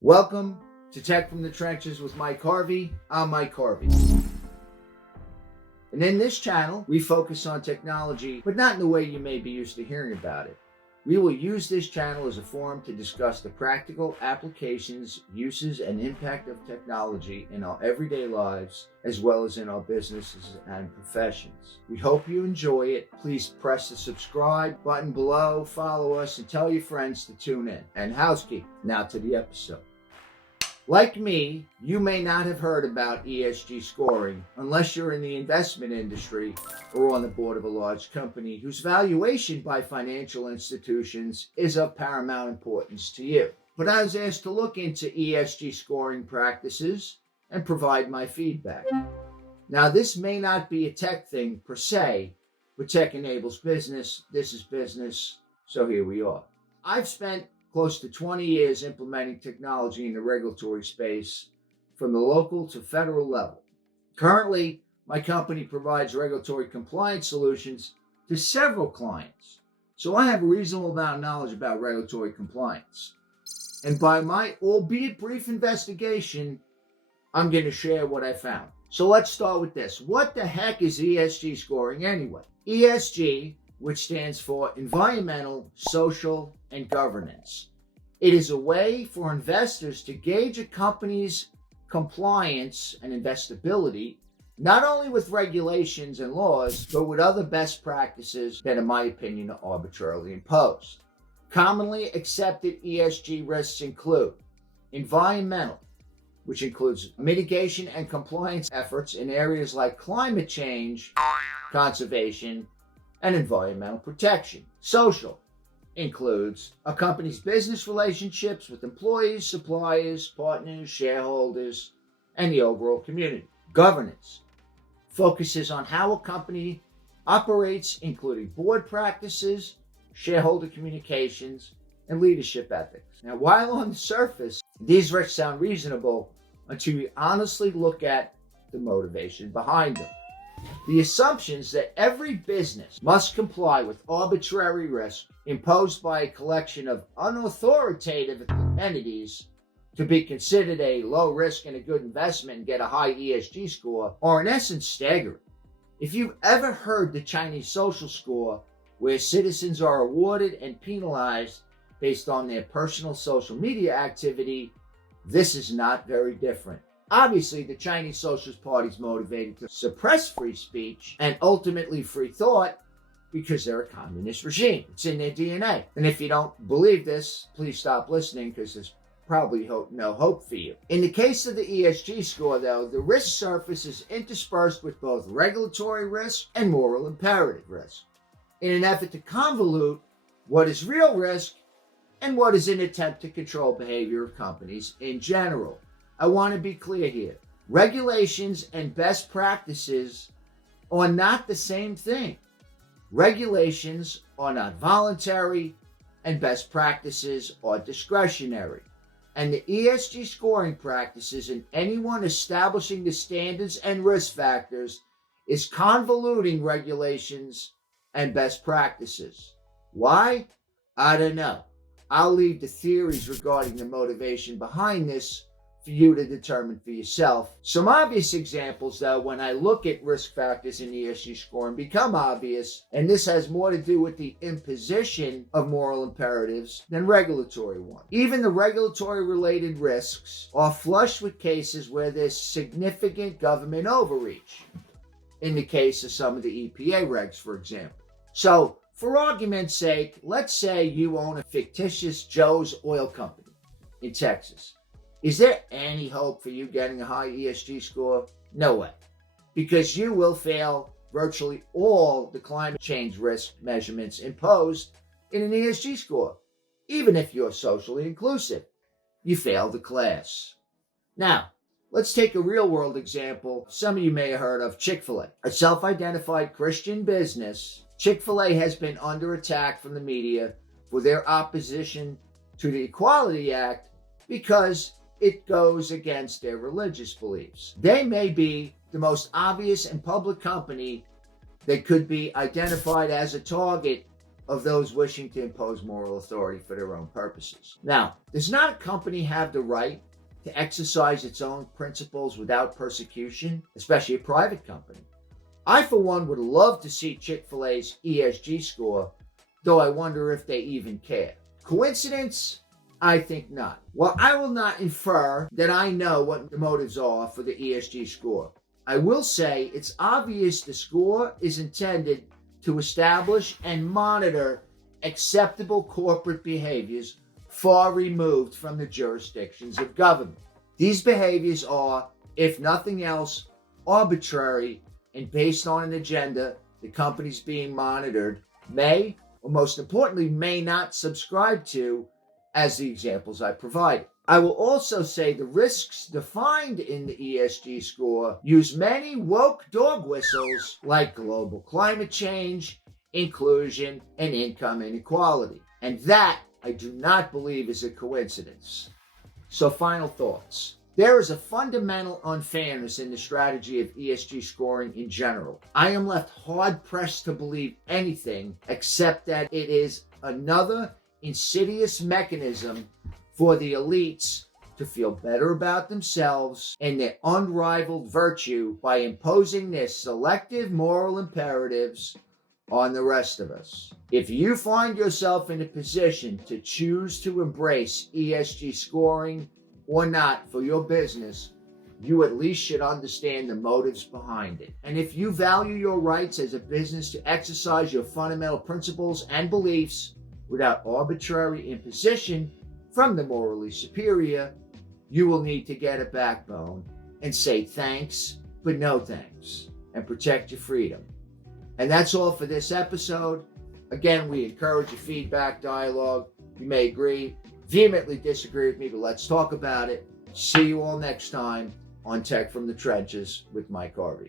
Welcome to Tech from the Trenches with Mike Harvey. I'm Mike Harvey. And in this channel, we focus on technology, but not in the way you may be used to hearing about it. We will use this channel as a forum to discuss the practical applications, uses, and impact of technology in our everyday lives, as well as in our businesses and professions. We hope you enjoy it. Please press the subscribe button below, follow us, and tell your friends to tune in. And housekeeping, now to the episode. Like me, you may not have heard about ESG scoring unless you're in the investment industry or on the board of a large company whose valuation by financial institutions is of paramount importance to you. But I was asked to look into ESG scoring practices and provide my feedback. Now, this may not be a tech thing per se, but tech enables business. This is business, so here we are. I've spent close to 20 years implementing technology in the regulatory space from the local to federal level. Currently, my company provides regulatory compliance solutions to several clients, so I have a reasonable amount of knowledge about regulatory compliance. And by my albeit brief investigation, I'm going to share what I found. So let's start with this. What the heck is ESG scoring anyway? ESG, which stands for environmental, social, and governance. It is a way for investors to gauge a company's compliance and investability, not only with regulations and laws, but with other best practices that, in my opinion, are arbitrarily imposed. Commonly accepted ESG risks include environmental, which includes mitigation and compliance efforts in areas like climate change, conservation, and environmental protection. Social includes a company's business relationships with employees, suppliers, partners, shareholders, and the overall community. Governance focuses on how a company operates, including board practices, shareholder communications, and leadership ethics. Now, while on the surface, these risks sound reasonable until you honestly look at the motivation behind them. The assumptions that every business must comply with arbitrary risk imposed by a collection of unauthoritative entities to be considered a low risk and a good investment and get a high ESG score are in essence staggering. If you've ever heard the Chinese social score, where citizens are awarded and penalized based on their personal social media activity, this is not very different. Obviously, the Chinese Socialist Party is motivated to suppress free speech and ultimately free thought because they're a communist regime. It's in their DNA. And if you don't believe this, please stop listening because there's probably no hope for you. In the case of the ESG score, though, the risk surface is interspersed with both regulatory risk and moral imperative risk in an effort to convolute what is real risk and what is an attempt to control behavior of companies in general. I want to be clear here. Regulations and best practices are not the same thing. Regulations are not voluntary and best practices are discretionary. And the ESG scoring practices and anyone establishing the standards and risk factors is convoluting regulations and best practices. Why? I don't know. I'll leave the theories regarding the motivation behind this for you to determine for yourself. Some obvious examples, though, when I look at risk factors in ESG scoring become obvious, and this has more to do with the imposition of moral imperatives than regulatory ones. Even the regulatory-related risks are flush with cases where there's significant government overreach, in the case of some of the EPA regs, for example. So, for argument's sake, let's say you own a fictitious Joe's Oil Company in Texas. Is there any hope for you getting a high ESG score? No way. Because you will fail virtually all the climate change risk measurements imposed in an ESG score. Even if you're socially inclusive, you fail the class. Now, let's take a real-world example. Some of you may have heard of ChickfilA, a self-identified Christian business. ChickfilA has been under attack from the media for their opposition to the Equality Act because it goes against their religious beliefs. They may be the most obvious and public company that could be identified as a target of those wishing to impose moral authority for their own purposes. Now, does not a company have the right to exercise its own principles without persecution, especially a private company? I, for one, would love to see Chick-fil-A's ESG score, though I wonder if they even care. Coincidence? I think not. While I will not infer that I know what the motives are for the ESG score, I will say it's obvious the score is intended to establish and monitor acceptable corporate behaviors far removed from the jurisdictions of government. These behaviors are, if nothing else, arbitrary and based on an agenda the companies being monitored may, or most importantly, may not subscribe to, as the examples I provided. I will also say the risks defined in the ESG score use many woke dog whistles like global climate change, inclusion, and income inequality. And that, I do not believe, is a coincidence. So, final thoughts. There is a fundamental unfairness in the strategy of ESG scoring in general. I am left hard-pressed to believe anything except that it is another insidious mechanism for the elites to feel better about themselves and their unrivaled virtue by imposing their selective moral imperatives on the rest of us. If you find yourself in a position to choose to embrace ESG scoring or not for your business, you at least should understand the motives behind it. And if you value your rights as a business to exercise your fundamental principles and beliefs without arbitrary imposition from the morally superior, you will need to get a backbone and say thanks, but no thanks, and protect your freedom. And that's all for this episode. Again, we encourage a feedback dialogue. You may agree, vehemently disagree with me, but let's talk about it. See you all next time on Tech from the Trenches with Mike Harvey.